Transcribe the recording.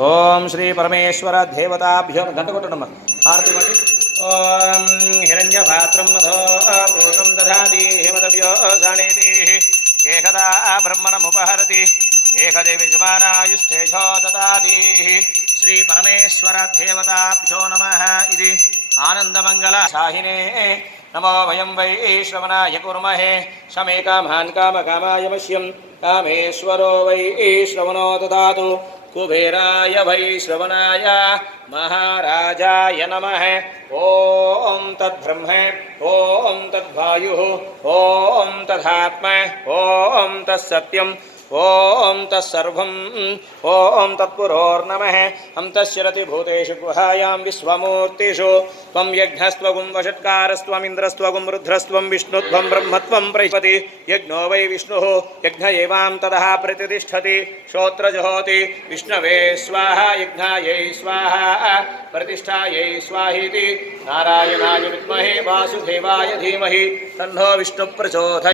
ఓం శ్రీ పరమేశ్వర దేవతాభ్యో గంటకొట్టడమ్మ హారతి మండి. ఓం హిరణ్యపాత్రం మధో పూతం దధాతి హిమదవ్యో సాణీతి ఏకదా బ్రహ్మణముపహరతి ఏకదేవి జమానాయుష్టేజో దదాతి. శ్రీ పరమేశ్వర దేవతాభ్యో నమః. ఇది ఆనందమంగళ శాహినే నమో వయం వై శ్రవణాయ కుర్మహే శమే కామాన్ కామకామాయ మహ్యం కామేశ్వరో వై శ్రవణో దదాతు. కుబేరాయ వై శ్రవణాయ మహారాజాయ నమః. ఓం తద్బ్రహ్మ ఓం తద్వాయు ఓం తదాత్మ ఓం తత్సత్యం ఓం తత్సర్వం ఓం తత్పురోర్నమః. అంతశ్చరతి భూతేషు గుహాయాం విశ్వమూర్తిషు త్వం యజ్ఞస్త్వగుం వషట్కారస్త్వమింద్రస్త్వగుం రుద్రస్త్వం విష్ణుత్వం బ్రహ్మత్వం ప్రతిపతి. యజ్ఞో వై విష్ణుః యజ్ఞ ఏవాం తదః ప్రతిష్ఠతి. శ్రోత్రజహోతి విష్ణవే స్వాహా యజ్ఞాయై స్వాహా ప్రతిష్ఠాయై స్వాహీతి. నారాయణాయ విద్మహే వాసుదేవాయ ధీమహి తన్నో విష్ణు ప్రచోదయాత్.